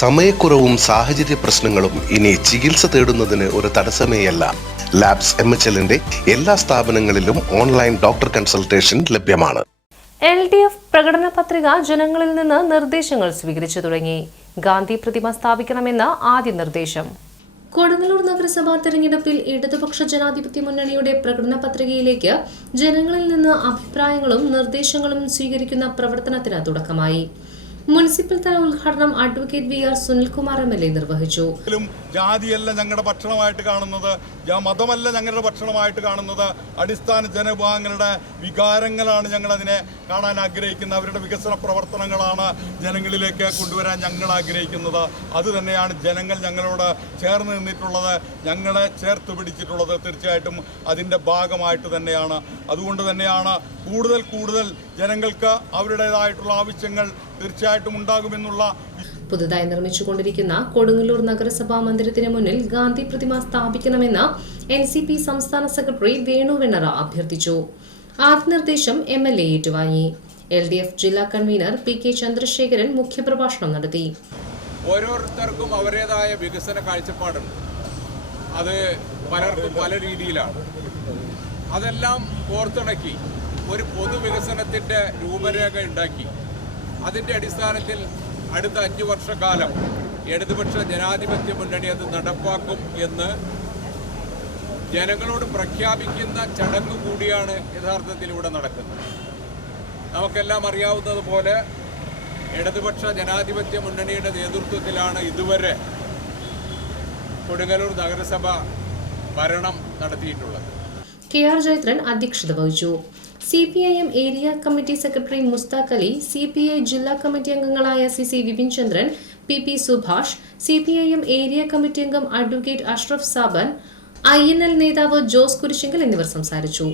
സമയക്കുറവും സാഹചര്യ പ്രശ്നങ്ങളും ഇനി ചികിത്സ തേടുന്നതിന് ഒരു തടസ്സമേയല്ല. ലാബ്സ് എം എച്ച് എല്ലിന്റെ എല്ലാ സ്ഥാപനങ്ങളിലും ഓൺലൈൻ ഡോക്ടർ കൺസൾട്ടേഷൻ ലഭ്യമാണ്. എൽ ഡി എഫ് പ്രകടന പത്രിക ജനങ്ങളിൽ നിന്ന് നിർദ്ദേശങ്ങൾ സ്വീകരിച്ചു തുടങ്ങി. ഗാന്ധി പ്രതിമ സ്ഥാപിക്കണമെന്ന ആദ്യ നിർദ്ദേശം. കൊടുങ്ങല്ലൂർ നഗരസഭാ തെരഞ്ഞെടുപ്പിൽ ഇടതുപക്ഷ ജനാധിപത്യ മുന്നണിയുടെ പ്രകടന പത്രികയിലേക്ക് ജനങ്ങളിൽ നിന്ന് അഭിപ്രായങ്ങളും നിർദ്ദേശങ്ങളും സ്വീകരിക്കുന്ന പ്രവർത്തനത്തിന് തുടക്കമായി. മുനിസിപ്പൽ തല ഉദ്ഘാടനം advocate V R Sunilkumar M L A നിർവഹിച്ചു ും. ജാതിയല്ല ഞങ്ങളുടെ ഭക്ഷണമായിട്ട് കാണുന്നത് മതമല്ല ഞങ്ങളുടെ ഭക്ഷണമായിട്ട് കാണുന്നത് അടിസ്ഥാന ജനവിഭാഗങ്ങളുടെ വികാരങ്ങളാണ് ഞങ്ങൾ അതിനെ കാണാൻ ആഗ്രഹിക്കുന്നത്. അവരുടെ വികസന പ്രവർത്തനങ്ങളാണ് ജനങ്ങളിലേക്ക് കൊണ്ടുവരാൻ ഞങ്ങൾ ആഗ്രഹിക്കുന്നത്. അത് തന്നെയാണ് ജനങ്ങൾ ഞങ്ങളോട് ചേർന്ന് നിന്നിട്ടുള്ളത് ഞങ്ങളെ ചേർത്ത് പിടിച്ചിട്ടുള്ളത്. തീർച്ചയായിട്ടും അതിന്റെ ഭാഗമായിട്ട് തന്നെയാണ്. അതുകൊണ്ട് തന്നെയാണ് കൂടുതൽ കൂടുതൽ ജനങ്ങൾക്ക് അവരുടേതായിട്ടുള്ള ആവശ്യങ്ങൾ തീർച്ചയായിട്ടും ഉണ്ടാകുമെന്നുള്ള പുതുതായി നിർമ്മിച്ചുകൊണ്ടിരിക്കുന്ന കൊടുങ്ങല്ലൂർ നഗരസഭാ മന്ദിരത്തിന് മുന്നിൽ ഗാന്ധി പ്രതിമ സ്ഥാപിക്കണമെന്ന് എൻ സി പി സംസ്ഥാന സെക്രട്ടറി വേണു വെണ്ണറ അഭ്യർത്ഥിച്ചു. ആദ്യ നിർദ്ദേശം എം എൽ എ ഏറ്റുവാങ്ങി. എൽ ഡി എഫ് ജില്ലാ കൺവീനർ പി കെ ചന്ദ്രശേഖരൻ മുഖ്യപ്രഭാഷണം നടത്തി. ഓരോരുത്തർക്കും അവരുടേതായ വികസന കാഴ്ചപ്പാടുണ്ട്. അത് പലർക്കും പല രീതിയിലാണ്. അതെല്ലാം കോർത്തിണക്കി ഒരു പൊതുവികസനത്തിന്റെ രൂപരേഖ ഉണ്ടാക്കി. അതിന്റെ അടിസ്ഥാനത്തിൽ അടുത്ത അഞ്ച് വർഷക്കാലം ഇടതുപക്ഷ ജനാധിപത്യ മുന്നണി അത് നടപ്പാക്കും എന്ന് ജനങ്ങളോട് പ്രഖ്യാപിക്കുന്ന ചടങ്ങ് കൂടിയാണ് യഥാർത്ഥത്തിൽ ഇവിടെ നടക്കുന്നത്. നമുക്കെല്ലാം അറിയാവുന്നതുപോലെ ഇടതുപക്ഷ ജനാധിപത്യ മുന്നണിയുടെ നേതൃത്വത്തിലാണ് ഇതുവരെ കൊടുങ്ങല്ലൂർ നഗരസഭ ഭരണം നടത്തിയിട്ടുള്ളത്. കെ ആർ ജയത്രൻ അധ്യക്ഷത വഹിച്ചു. C P I M area committee secretary Mushtaq Ali C P I ജില്ലാ കമ്മിറ്റി അംഗങ്ങളായ C C Vipin Chandran P P Subhash C P I M area committee അംഗം advocate Ashraf Saban I N L നേതാവ് ജോസ് കുരിശിങ്കൽ എന്നിവർ സംസാരിച്ചു.